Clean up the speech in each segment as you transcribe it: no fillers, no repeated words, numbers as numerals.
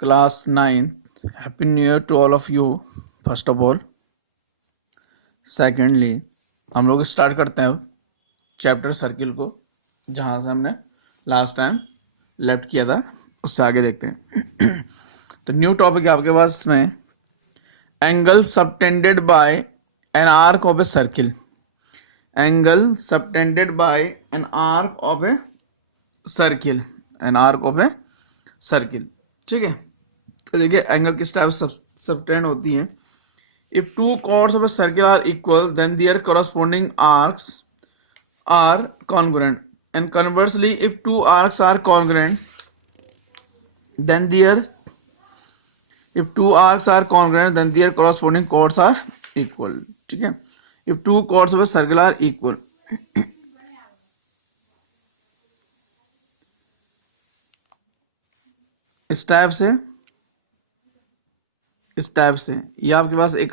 Class 9th, happy new year to all of you first of all. Secondly हम लोग start करते हैं अब चैप्टर सर्किल को, जहाँ से हमने लास्ट टाइम लेफ्ट किया था उससे आगे देखते हैं। तो न्यू टॉपिक है आपके पास में angle subtended by an arc of a circle. Angle subtended by an arc of a circle, an arc of a circle. ठीक है, तो देखिए एंगल किस टाइप सबटेंड होती है। If two chords of a circle are equal then their corresponding arcs are congruent, and conversely if two arcs are congruent then their corresponding chords are equal। ठीक है, if two chords of a circle are equal इस type से ये आपके पास एक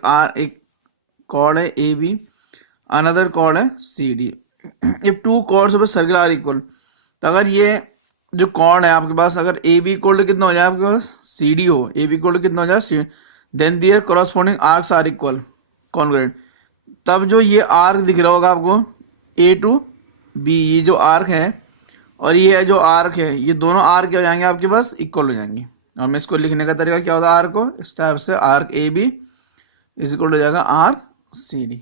cord है A B, another chord है C D. If two chords of a circle are equal, तो अगर ये जो कॉर्ड है आपके पास अगर ए बी इक्वल टू कितना हो जाए आपके पास सी डी हो, ए बी इक्वल टू कितना हो जाए C, then their corresponding arcs are equal congruent. तब जो ये आर्क दिख रहा होगा आपको ए टू बी, ये जो आर्क है और ये जो आर्क है, ये दोनों आर्क क्या हो जाएंगे आपके पास इक्वल हो जाएंगे। और मैं इसको लिखने का तरीका क्या होता है, आर्क को इस टाइप से arc A B is equal हो जाएगा आर्क सी डी।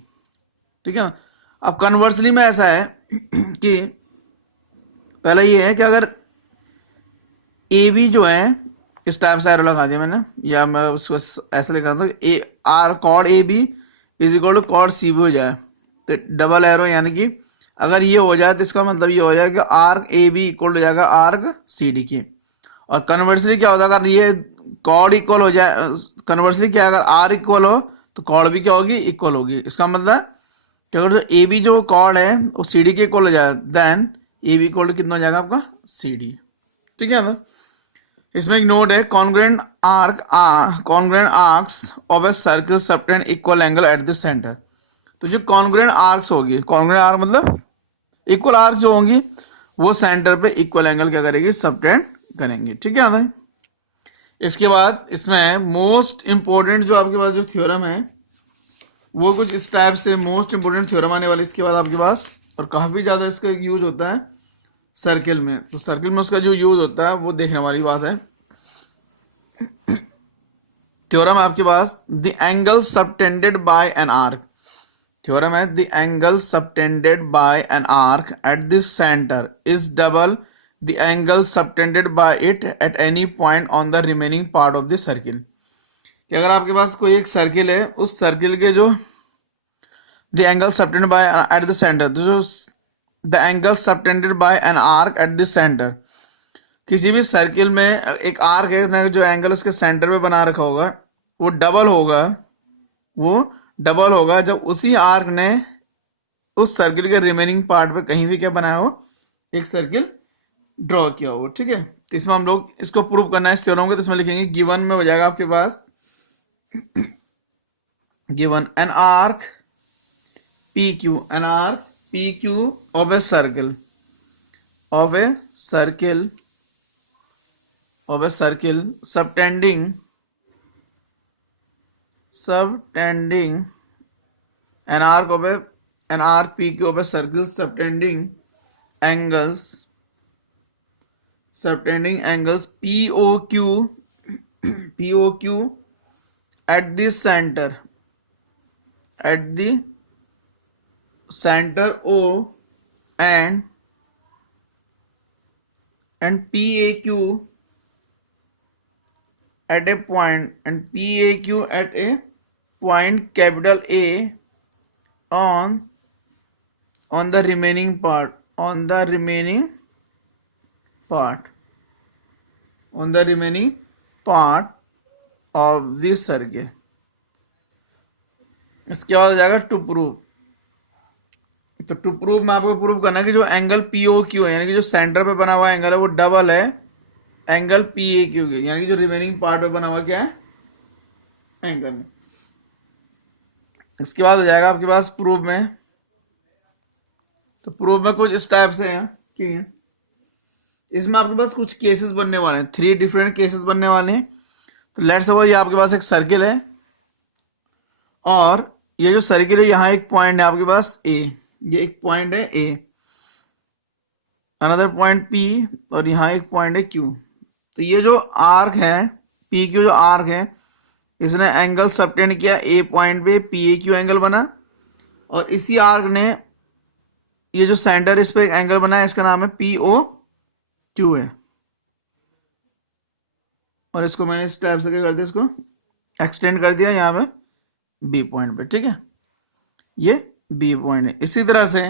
ठीक है, अब कन्वर्सली में ऐसा है कि पहला ये है कि अगर ए बी जो है इस टाइप से एरो लगा दिया मैंने, या मैं उसको ऐसे लिखा था A R chord A B is equal to chord C B हो जाए, तो डबल एरो, यानी कि अगर ये हो जाए तो इसका मतलब ये हो जाएगा आर्क ए बी इक्वल हो जाएगा आर्क सी डी की। और कन्वर्सली क्या होता है, अगर ये कॉर्ड इक्वल हो जाए, कन्वर्सली क्या अगर आर इक्वल हो तो कॉर्ड भी क्या होगी इक्वल होगी। इसका मतलब कि अगर जो ए बी जो कॉर्ड है वो सी डी के इक्वल हो जाए देन ए बी इक्वल कितना हो जाएगा आपका सी डी। ठीक है, इसमें एक नोट है congruent arcs of a circle subtend equal angle at the centre. तो जो कॉन्ग्रुएंट आर्क्स होगी, कॉन्ग्रुएंट आर्क मतलब इक्वल आर्क जो होंगी वो सेंटर पे इक्वल एंगल क्या करेगी सबटेंड करेंगे। ठीक है भाई, इसके बाद इसमें मोस्ट इंपोर्टेंट जो आपके पास जो थ्योरम है वो कुछ इस टाइप से मोस्ट इंपोर्टेंट थ्योरम आने वाली इसके बाद आपके पास, और काफी ज्यादा इसका यूज होता है सर्किल में। तो सर्किल में उसका जो यूज होता है वो देखने वाली बात है। थ्योरम आपके पास the angle subtended by an arc, theorem है the angle subtended by an arc at this centre is double the angle subtended by it at any point on the remaining part of the circle। कि अगर आपके पास कोई एक circle है, उस circle के जो the angle subtended by at the center, तो जो the angle subtended by an arc at the center, किसी भी सर्किल में एक आर्क है जो एंगल उसके सेंटर पे बना रखा होगा वो डबल होगा जब उसी आर्क ने उस सर्किल के रिमेनिंग पार्ट पे कहीं भी क्या बनाया हो, एक सर्किल ड्रॉ किया हो। ठीक है, तो इसमें हम लोग इसको प्रूव करना है इस थ्योरम को, तो इसमें लिखेंगे गिवन में हो जाएगा आपके पास given an arc P Q of a circle subtending an arc P Q of a circle subtending angles POQ at the center O and PAQ at a point capital A on the remaining part of the circle। इसके बाद हो जाएगा to prove. तो to prove में आपको prove करना है कि जो एंगल POQ है, यानी कि जो सेंटर पे बना हुआ एंगल है वो डबल है एंगल PAQ के, यानी कि जो रिमेनिंग पार्ट पे बना हुआ क्या है एंगल में। इसके बाद हो जाएगा आपके पास प्रूव में, तो प्रूफ में कुछ इस टाइप से है कि इसमें आपके पास कुछ केसेस बनने वाले हैं, 3 डिफरेंट केसेस बनने वाले हैं। तो लेट्स सपोज ये आपके पास एक सर्किल है और ये जो सर्किल है यहाँ एक पॉइंट है आपके पास ए, ये एक पॉइंट है ए, अनदर पॉइंट पी और यहाँ एक पॉइंट है क्यू। तो ये जो आर्क है पी क्यू जो आर्क है इसने एंगल सबटेंड किया ए पॉइंट पे, पी ए क्यू एंगल बना, और इसी आर्क ने ये जो सेंटर इस पे एक एंगल बना है इसका नाम है पी ओ क्यू है। और इसको मैंने इस टाइप से क्या कर दिया, इसको एक्सटेंड कर दिया यहाँ पे बी पॉइंट पे, ठीक है, ये बी पॉइंट है। इसी तरह से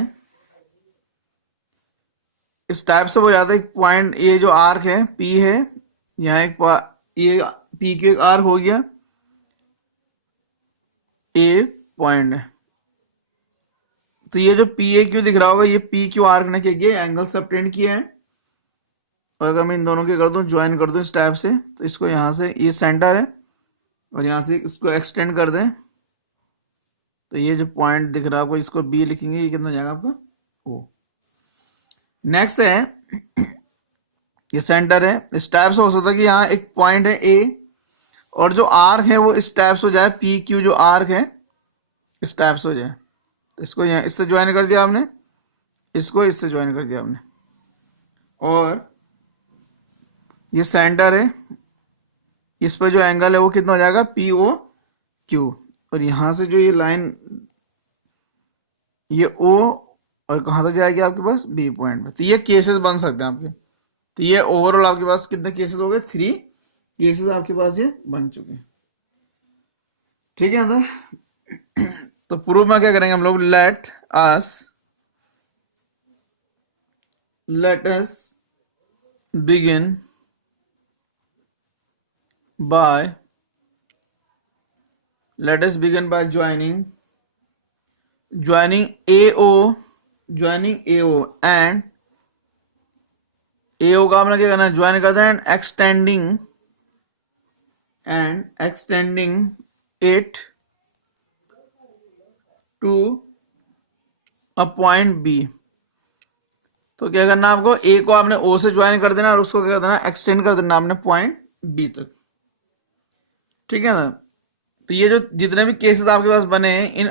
इस टाइप से हो जाता है एक पॉइंट, ये जो आर्क है पी है, यहाँ एक ये पी क्यू एक आर्क हो गया, ए पॉइंट है। तो ये जो पी ए क्यू दिख रहा होगा ये पी क्यू आर्क ने क्या किया, एंगल सबटेंड किया है। और अगर मैं इन दोनों के कर दूं, ज्वाइन कर दूं इस टाइप से, तो इसको यहाँ से ये सेंटर है और यहाँ से इसको एक्सटेंड कर दें, तो ये जो पॉइंट दिख रहा है आपको इसको बी लिखेंगे, ये कितना जाएगा आपका ओ। नेक्स्ट है ये सेंटर है, इस टाइप से हो सकता है कि यहाँ एक पॉइंट है ए और जो आर्क है वो इस टाइप से हो जाए, पी क्यू जो आर्क है इस टाइप से हो जाए। तो इसको यहाँ इससे ज्वाइन कर दिया आपने, इसको इससे ज्वाइन कर दिया आपने, और ये सेंटर है, इस पर जो एंगल है वो कितना हो जाएगा पी ओ क्यू। और यहाँ से जो ये लाइन ये ओ और कहाँ तक जाएगी आपके पास बी पॉइंट पे। तो ये केसेस बन सकते हैं आपके। तो ये ओवरऑल आपके पास कितने केसेस हो गए, 3 केसेस आपके पास ये बन चुके हैं, ठीक है ना। तो प्रूफ में क्या करेंगे हम लोग, let us begin by let us begin by joining AO and AO का हमने क्या करना है, ज्वाइन करते हैं, and extending it to a point B. तो क्या करना है आपको, ए को आपने ओ से ज्वाइन कर देना और उसको क्या कर देना, एक्सटेंड कर देना आपने पॉइंट बी तक, ठीक है ना। तो ये जो जितने भी केसेस आपके पास बने हैं, इन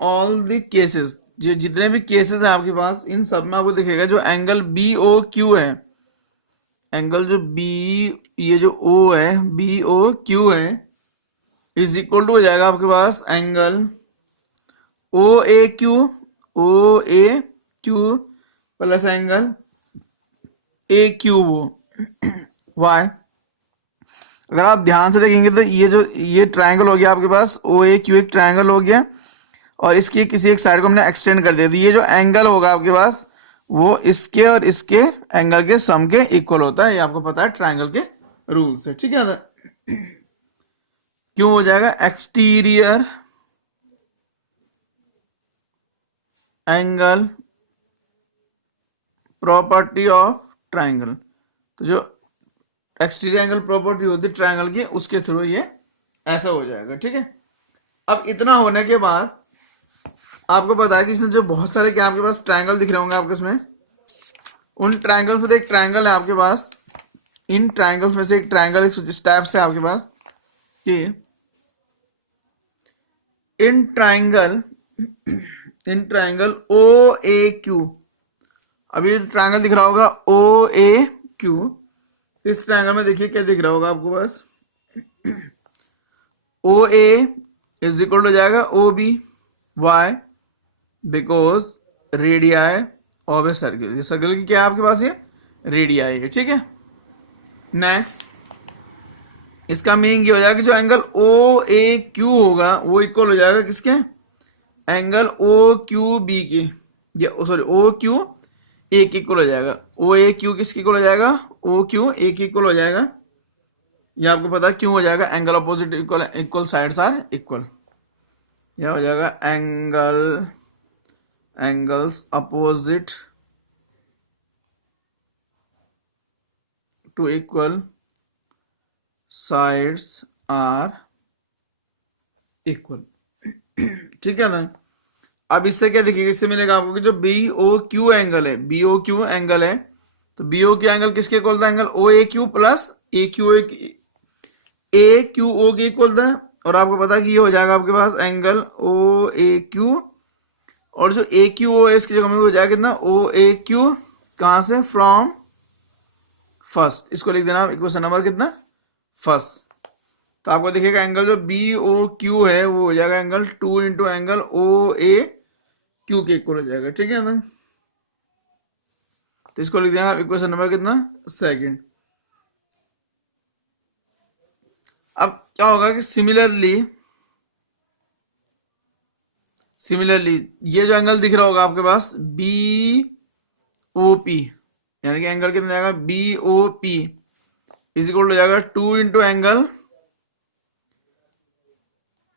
ऑल द केसेस, जो जितने भी केसेस हैं आपके पास, इन सब में आपको दिखेगा जो एंगल बी ओ क्यू है, एंगल जो बी ये जो ओ है बी ओ क्यू है, इज इक्वल टू हो जाएगा आपके पास angle O A Q plus angle A Q Y. अगर आप ध्यान से देखेंगे तो ये ट्रायंगल हो गया आपके पास ओ ए क्यू, एक ट्रायंगल हो गया और इसकी किसी एक साइड को हमने एक्सटेंड कर दिया। तो ये जो एंगल होगा आपके पास वो इसके और इसके एंगल के सम के इक्वल होता है, ये आपको पता है ट्रायंगल के रूल से, ठीक है। क्यों हो जाएगा, exterior angle property of triangle. तो जो एक्सटीरियर एंगल प्रॉपर्टी होती है ट्रायंगल की, उसके थ्रू ये ऐसा हो जाएगा, ठीक है। अब इतना होने के बाद आपको पता है कि इसमें जो बहुत सारे क्या आपके पास ट्रायंगल दिख रहे होंगे आपके, इसमें उन ट्रायंगल्स में से एक ट्रायंगल है आपके पास, इन ट्रायंगल्स में से एक ट्रायंगल इस टाइप से आपके पास कि in triangle O A Q, अभी ट्रायंगल दिख रहा होगा ओ ए क्यू, इस ट्रायंगल में देखिए क्या दिख रहा होगा आपको पास, ओ ए इज इक्वल हो जाएगा O B, why because radii of a circle, ये सर्किल की क्या है आपके पास, ये रेडियाई है, ठीक है। नेक्स्ट इसका मीनिंग ये हो जाएगा कि जो एंगल ओ ए क्यू होगा वो इक्वल हो जाएगा किसके, एंगल ओ क्यू बी की, सॉरी ओ क्यू ए के इक्वल हो जाएगा, ओ ए क्यू किसके इक्वल हो जाएगा, ओ क्यू ए के इक्वल हो जाएगा। ये आपको पता है क्यों हो जाएगा, angle opposite equal sides are equal, यह हो जाएगा angles opposite to equal sides are equal, ठीक है ना। अब इससे क्या दिखेगा, इससे मिलेगा आपको कि जो बी ओ क्यू एंगल है, बी ओ क्यू एंगल है, तो बी ओ क्यू एंगल किसके इक्वल था, angle O A Q plus A Q O के इक्वल था। और आपको पता है कि ये हो जाएगा आपके पास एंगल ओ ए क्यू, और जो ए क्यू ओ इसकी जगह में हो जाएगा कितना, ओ ए क्यू कहां से, फ्रॉम फर्स्ट। इसको लिख देना इक्वेशन नंबर कितना, फर्स्ट। तो आपको दिखेगा एंगल जो बी ओ क्यू है वो हो जाएगा angle 2 into angle O A Q के इक्वल हो जाएगा, ठीक है ना। तो इसको लिख देना इक्वेशन नंबर कितना, सेकंड। अब क्या होगा कि सिमिलरली ये जो एंगल दिख रहा होगा आपके पास बी ओ पी, यानी कि एंगल कितना जाएगा, B O P is equal हो जाएगा 2 into angle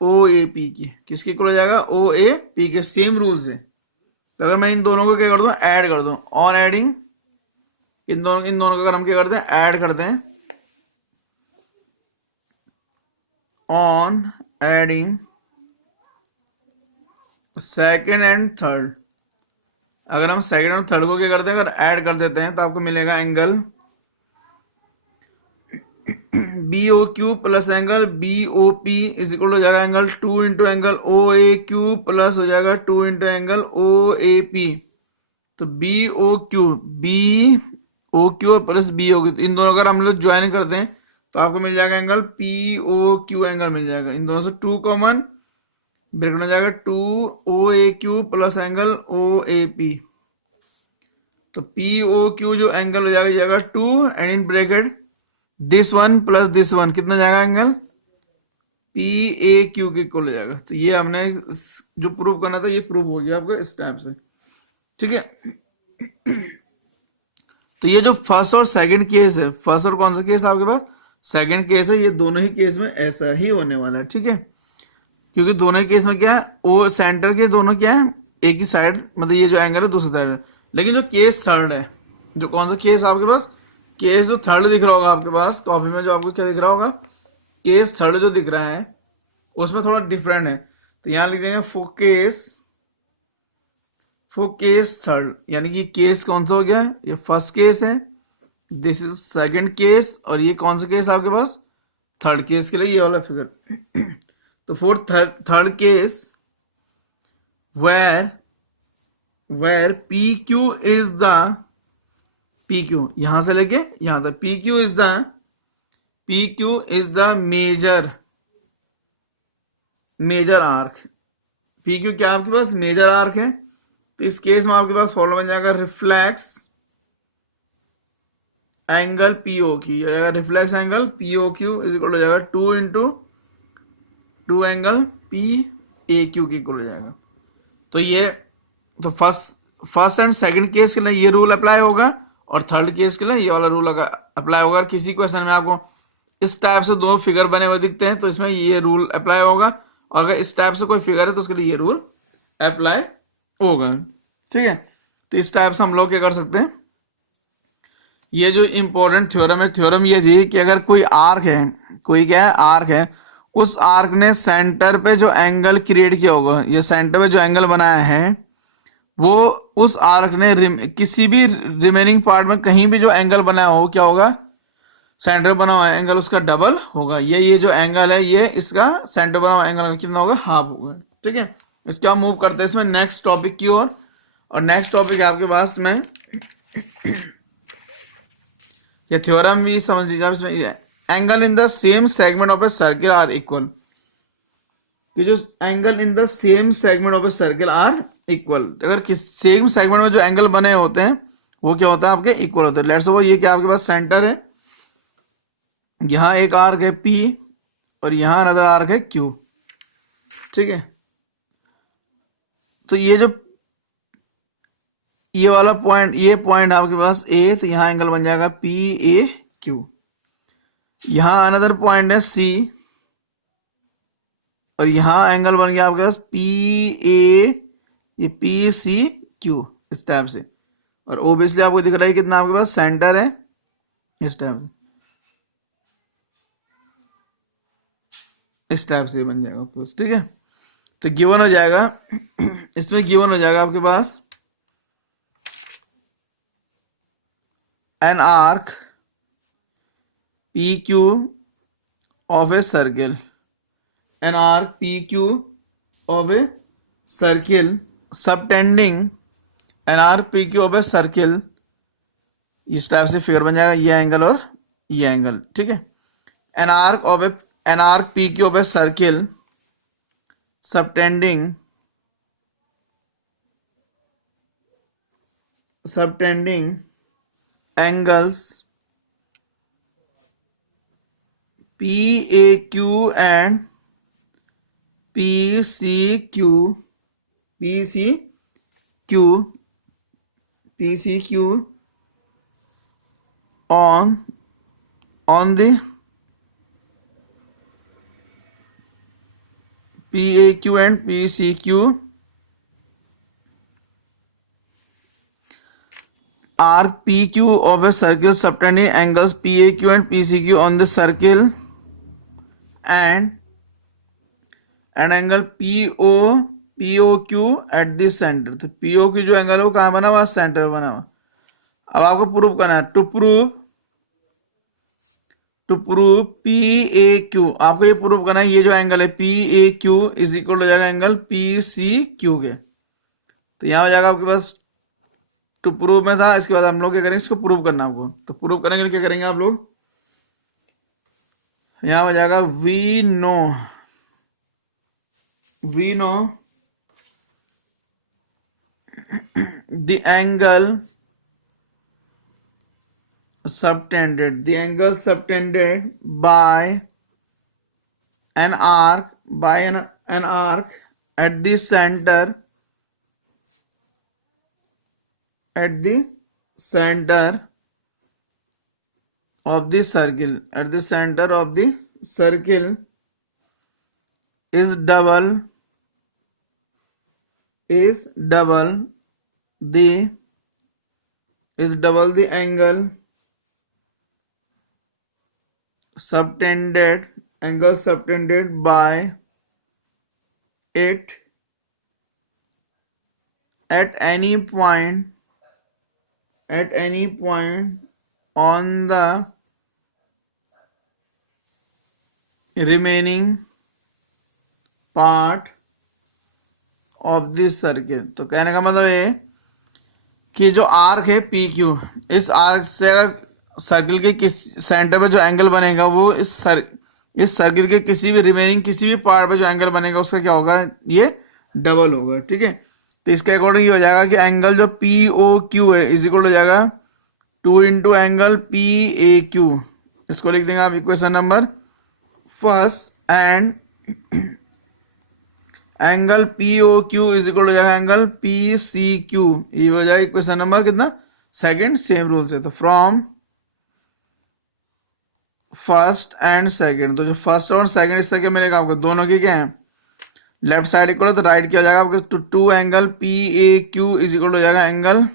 O A P की, किसके इक्वल हो जाएगा, ओ ए पी के सेम रूल से। तो अगर मैं इन दोनों को क्या कर दूं, ऐड कर दूं, ऑन एडिंग इन दोनों को अगर हम क्या करते हैं, ऐड करते हैं, on adding second and third, अगर हम सेकेंड और थर्ड को क्या करते हैं, अगर ऐड कर देते हैं तो आपको मिलेगा angle B O Q plus angle B O P is equal हो जाएगा angle 2 into angle O A Q plus हो जाएगा 2 into angle O A P. तो B O Q plus B O Q, तो इन दोनों का हम लोग ज्वाइन करते हैं तो आपको मिल जाएगा angle P O Q angle मिल जाएगा। इन दोनों से 2 कॉमन, ब्रैकेट में जाएगा 2 O A Q plus angle O A P. तो पी ओ क्यू जो एंगल हो जाएगा 2 and in bracket this one plus this one कितना जाएगा, एंगल पी ए क्यू के इक्वल हो जाएगा। तो ये हमने जो प्रूव करना था ये प्रूव हो गया आपको इस टाइप से, ठीक है। तो ये जो फर्स्ट और सेकंड केस है, फर्स्ट और कौन सा केस आपके पास, सेकंड केस है, ये दोनों ही केस में ऐसा ही होने वाला है, ठीक है। क्योंकि दोनों ही केस में क्या है, ओ सेंटर के दोनों क्या है, एक ही साइड, मतलब ये जो एंगल है दूसरी साइड है। लेकिन जो केस थर्ड है, जो कौन सा केस आपके पास, केस जो थर्ड दिख रहा होगा आपके पास कॉपी में, जो आपको क्या दिख रहा होगा, केस थर्ड जो दिख रहा है उसमें थोड़ा डिफरेंट है। तो यहां लिख देंगे फॉर केस थर्ड, यानी कि केस कौन सा हो गया, ये फर्स्ट केस है, दिस इज सेकंड केस, और ये कौन सा केस आपके पास, थर्ड केस के लिए ये वाला फिगर। तो for third case where P Q is the, P Q यहां से लेके यहां तक, P Q is the major arc, P Q क्या आपके पास मेजर आर्क है। तो इस केस में आपके पास फॉर्मूला बन जाएगा रिफ्लेक्स एंगल पीओ की, reflex angle PO Q is equal हो जाएगा 2 into 2 angle P A Q के इक्वल हो जाएगा। तो ये तो फर्स्ट एंड सेकंड केस के लिए ये रूल अप्लाई होगा और थर्ड केस के लिए ये वाला रूल अप्लाई होगा। किसी क्वेश्चन में आपको इस टाइप से दो फिगर बने हुए दिखते हैं तो इसमें ये रूल अप्लाई होगा, और अगर इस टाइप से कोई फिगर है तो उसके लिए ये रूल अप्लाई होगा, ठीक है। तो इस टाइप से हम लोग क्या कर सकते हैं, ये जो इंपॉर्टेंट थ्योरम है, थ्योरम ये थी कि अगर कोई आर्क है, कोई क्या है आर्क है, उस आर्क ने सेंटर पे जो एंगल क्रिएट किया होगा, ये सेंटर पे जो एंगल बनाया है वो उस आर्क ने किसी भी रिमेनिंग पार्ट में कहीं भी जो एंगल बनाया हो क्या होगा, सेंटर बना हुआ एंगल उसका डबल होगा। ये जो एंगल है ये इसका सेंटर बना हुआ एंगल कितना होगा, हाफ होगा, ठीक है। इसके हम मूव करते हैं इसमें नेक्स्ट टॉपिक की ओर, और नेक्स्ट टॉपिक है आपके पास में ये थ्योरम भी समझ लीजिए आप इसमें, angle in the same segment of a circle are equal, कि जो angle in the same segment of a circle are equal, अगर किस सेम सेगमेंट में जो एंगल बने होते हैं वो क्या होता है आपके इक्वल होते हैं। लेट्स सपोज ये क्या आपके पास सेंटर है, यहां एक आर्क है P और यहां अनदर आर्क है Q, ठीक है। तो ये जो ये वाला पॉइंट, ये पॉइंट आपके पास A, तो यहां एंगल बन जाएगा PAQ। यहां अनदर पॉइंट है C और यहां एंगल बन गया आपके पास PA, ये PCQ इस टाइप से। और ओबियसली आपको दिख रहा है कितना आपके पास सेंटर है इस टाइप से, इस टाइप से बन जाएगा आपके पास, ठीक है। तो गिवन हो जाएगा इसमें गिवन हो जाएगा आपके पास an arc PQ of a circle, an arc PQ of a circle subtending an arc PQ of a circle, इस टाइप से फिगर बन जाएगा, ये एंगल और ये एंगल, ठीक है। an arc of a an arc PQ of a circle subtending angles PAQ and PCQ on the PAQ and PCQ arc PQ of a circle subtending angles PAQ and PCQ on the circle and an angle POQ at the center। तो POQ जो angle है वो कहाँ बना हुआ, centre बना हुआ। अब आपको प्रूव करना है, टू प्रूव PAQ, आपको ये प्रूव करना है ये जो एंगल है PAQ इज इक्वल हो जाएगा एंगल PCQ के। तो यहां हो जाएगा आपके पास, टू प्रूव में था, इसके बाद हम लोग क्या करेंगे, इसको प्रूव करना आपको। तो प्रूव करने के लिए क्या करेंगे आप लोग, यहां हो जाएगा we know the angle subtended by an arc at the center of the circle, is double the angle subtended by it at any point on the remaining part of this circle। तो कहने का मतलब है कि जो arc है PQ, इस arc से अगर सर्किल के किस सेंटर पे जो एंगल बनेगा वो इस सर्किल के किसी भी पार्ट पे जो एंगल बनेगा उसका क्या होगा, ये डबल होगा, ठीक है। तो इसके अकॉर्डिंग ये हो जाएगा कि एंगल जो POQ है इज इक्वल हो जाएगा 2 इंटू एंगल PAQ। इसको लिख देंगे आप equation number first, and angle POQ is equal हो जाएगा एंगल PCQ, ये हो जाएगा इक्वेशन नंबर कितना, सेकंड, सेम रूल से। तो फ्रॉम फर्स्ट एंड सेकंड, तो जो फर्स्ट और सेकंड इससे क्या मिलेगा आपको, दोनों की क्या है, लेफ्ट साइड इक्वल है तो राइट क्या हो जाएगा आपको, to angle PAQ is equal हो जाएगा एंगल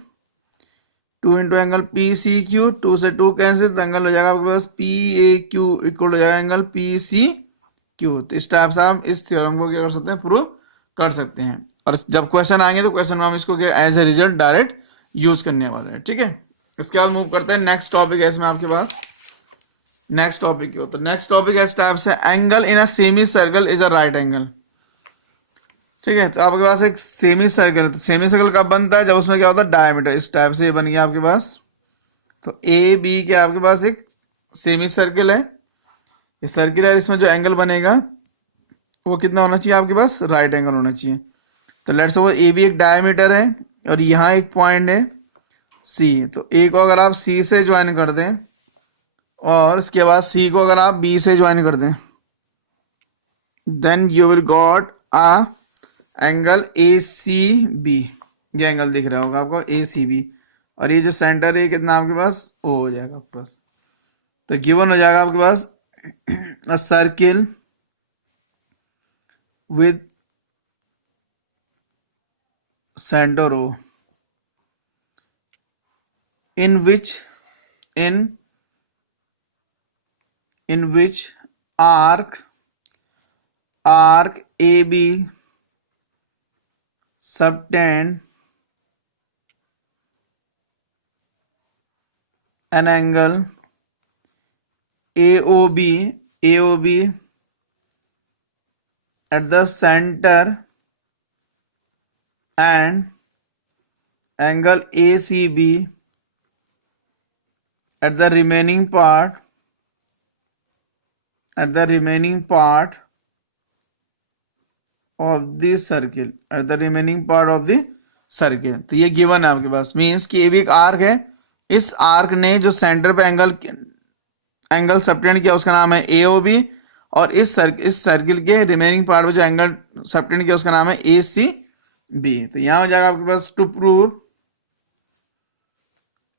2 इंटू एंगल PCQ, 2 से 2 कैंसिल, तो एंगल हो जाएगा आपके पास PAQ इक्वल हो जाएगा एंगल PCQ। तो इस टाइप से आप इस थ्योरम को क्या कर सकते हैं, प्रूव कर सकते हैं। और जब क्वेश्चन आएंगे तो क्वेश्चन में हम इसको as a result direct use करने वाले हैं, ठीक है। इसके बाद मूव करते हैं नेक्स्ट टॉपिक है इसमें आपके पास, नेक्स्ट टॉपिक क्यों, तो नेक्स्ट टॉपिक है इस टाइप से, angle in a semi circle is a right angle, ठीक है। तो आपके पास एक सेमी सर्कल है, तो सेमी सर्कल कब बनता है, जब उसमें क्या होता है, डायमीटर इस टाइप से ये बन गया आपके पास। तो AB के आपके पास एक सेमी सर्कल है, ये सर्किल है, इसमें जो एंगल बनेगा वो कितना होना चाहिए आपके पास, राइट एंगल होना चाहिए। तो लेट्स सपोज AB एक डायमीटर है और यहाँ एक पॉइंट है C, तो A को अगर आप C से ज्वाइन कर दें और इसके बाद C को अगर आप B से ज्वाइन कर दें, then you will got a angle ACB, ये एंगल दिख रहा होगा आपको ACB, और ये जो सेंटर है कितना आपके पास O हो जाएगा आपके पास। तो गिवन हो जाएगा आपके पास a circle with centre O in which arc AB subtend an angle AOB at the center and angle ACB at the remaining part of the circle, तो ये गिवन है आपके पास, मीन्स कि ये भी एक आर्क है, इस आर्क ने जो सेंटर पे एंगल सबटेंड किया उसका नाम है AOB, और इस सर्किल के रिमेनिंग पार्ट में जो एंगल सबटेंड किया उसका नाम है ACB। तो यहां हो जाएगा आपके पास to prove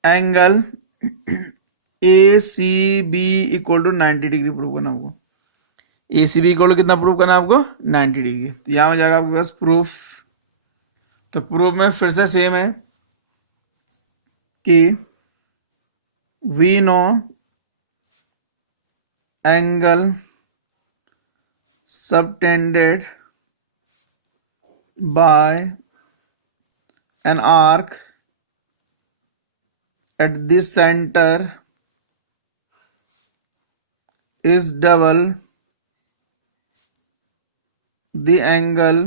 angle ACB equal to 90 degree prove करना होगा। ACB इक्वल टू कितना प्रूव करना है आपको? 90 डिग्री। तो यहां हो जाएगा आपके पास प्रूफ। तो प्रूफ में फिर से सेम है कि we know angle subtended by an arc at the center is double the angle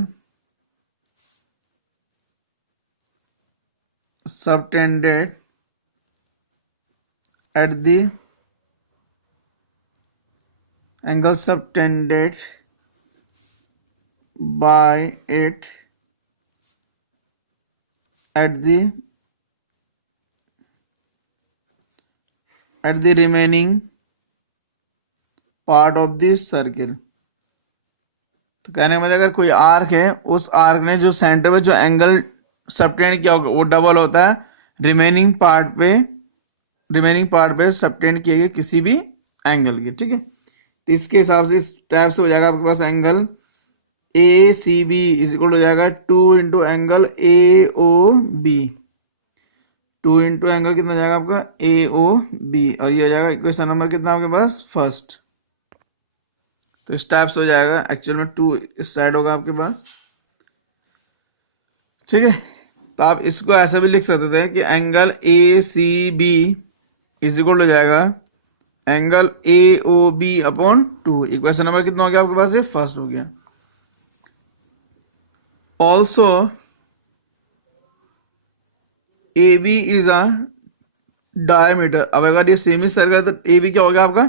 subtended at the angle subtended by it at the remaining part of the circle। तो कहने का मतलब अगर कोई आर्क है, उस आर्क ने जो सेंटर पे जो एंगल सबटेंड किया होगा वो डबल होता है रिमेनिंग पार्ट पे सबटेंड किए गए किसी भी एंगल के, ठीक है। तो इसके हिसाब से इस टाइप से हो जाएगा आपके पास एंगल ACB इज इक्वल हो जाएगा 2 into angle AOB, 2 into angle कितना जाएगा आपका AOB, और ये हो जाएगा इक्वेशन नंबर कितना आपके पास फर्स्ट। तो इस टाइप से हो जाएगा, एक्चुअल में 2 इस साइड होगा आपके पास, ठीक है। तो आप इसको ऐसा भी लिख सकते थे कि एंगल ACB इज इक्वल हो जाएगा angle AOB upon 2। Equation number कितना हो गया आपके पास? ये फर्स्ट हो गया। Also AB is a diameter. अब अगर ये सेमी सर्कल है तो AB क्या हो गया आपका?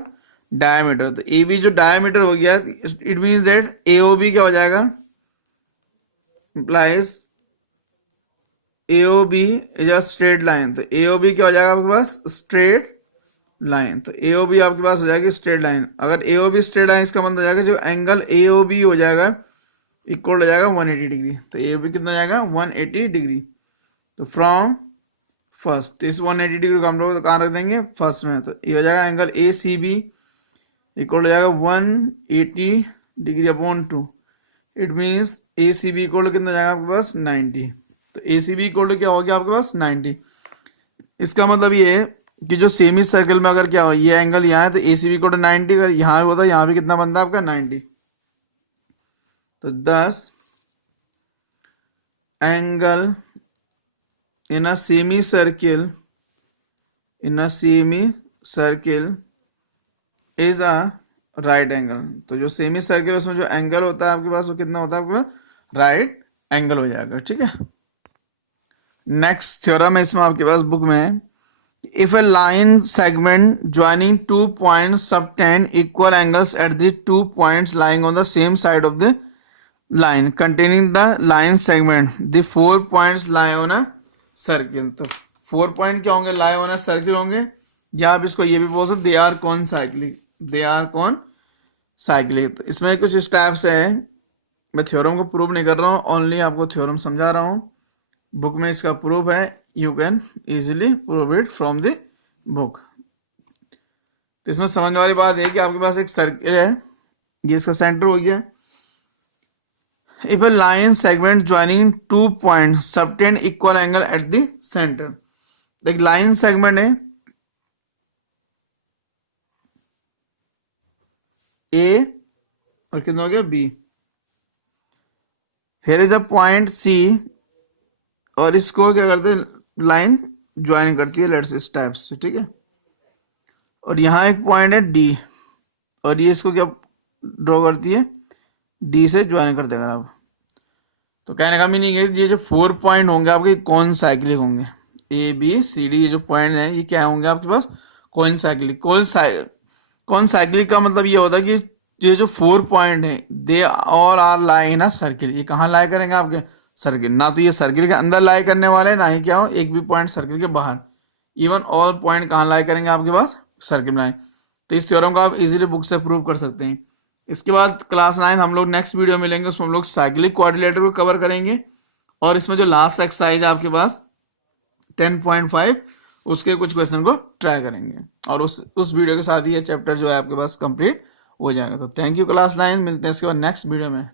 डायमीटर। तो AB जो डायमीटर हो गया, इट मीन्स दैट AOB क्या हो जाएगा? implies AOB is a straight line. तो AOB क्या हो जाएगा आपके पास? Straight line. तो AOB आपके पास हो जाएगी स्ट्रेट लाइन। अगर AOB स्ट्रेट लाइन, इसका मतलब हो जाएगा जो एंगल AOB हो जाएगा इक्वल हो जाएगा 180 डिग्री। तो AOB कितना हो जाएगा? 180 डिग्री। तो फ्रॉम फर्स्ट, तो इस 180 डिग्री को हम लोग कहाँ रख देंगे? फर्स्ट में। तो ये हो जाएगा एंगल ACB इक्वल हो जाएगा 180 degree upon 2। It means ACB equal कितना जाएगा आपके पास? 90। तो ACB इक्वल क्या हो गया आपके पास? 90। इसका मतलब ये है कि जो सेमी सर्कल में अगर क्या हो, ये एंगल यहाँ है तो ACB इक्वल 90, अगर यहाँ भी होता है यहाँ भी कितना बनता है आपका? 90। तो 10 angle in a semicircle is a right angle। तो जो सेमी सर्किल उसमें जो एंगल होता है आपके पास वो कितना होता है आपके पास? राइट एंगल हो जाएगा, ठीक है। नेक्स्ट थ्योरम है इसमें आपके पास बुक में, if A line segment joining 2 points subtend equal angles at the 2 points lying on the same side of the line containing the line segment, the 4 points lie on a circle. तो 4 point क्या होंगे? Lie on a circle होंगे, या आप इसको ये भी बोल सकते दे आर कॉन साइक्लिक। तो इसमें कुछ स्टेप्स है, मैं थ्योरम को प्रूव नहीं कर रहा हूँ, ओनली आपको थ्योरम समझा रहा हूँ। बुक में इसका प्रूफ है, you can easily prove it from the book. तो इसमें समझने वाली बात है कि आपके पास एक सर्किल है, ये इसका सेंटर हो गया। If a line segment joining 2 points subtend equal angle at the center, एक लाइन सेगमेंट है A और कितना हो गया B। Here is a point C और इसको क्या करते हैं? लाइन ज्वाइन करती है लेट्स इस टाइप से, ठीक है। और यहाँ एक पॉइंट है डी, और ये इसको क्या ड्रॉ करती है, डी से ज्वाइन कर देगा आप। तो कहने का मीनिंग है ये जो 4 पॉइंट होंगे आपके कौन साइक्लिक होंगे, ए बी सी डी, ये जो पॉइंट है ये क्या होंगे आपके पास, कौन साइक्लिक। कौन साइक्लिक का मतलब ये होता है कि ये जो 4 पॉइंट है they all are lie in a circle, ये कहाँ लाई करेंगे आपके सर्किल, ना तो ये सर्किल के अंदर लाई करने वाले, ना ही क्या हो एक भी पॉइंट सर्किल के बाहर, इवन ऑल पॉइंट कहाँ लाई करेंगे आपके पास सर्किल में लाई। तो इस थ्योरम को आप इजीली बुक से प्रूव कर सकते हैं। इसके बाद क्लास 9 हम लोग नेक्स्ट वीडियो मिलेंगे, उसमें हम लोग साइक्लिक कोऑर्डिनेटर को कवर करेंगे, और इसमें जो लास्ट एक्सरसाइज है आपके पास 10.5 उसके कुछ क्वेश्चन को ट्राई करेंगे, और उस वीडियो के साथ ही ये चैप्टर जो है आपके पास कंप्लीट हो जाएगा। तो थैंक यू क्लास 9, मिलते हैं इसके बाद नेक्स्ट वीडियो में।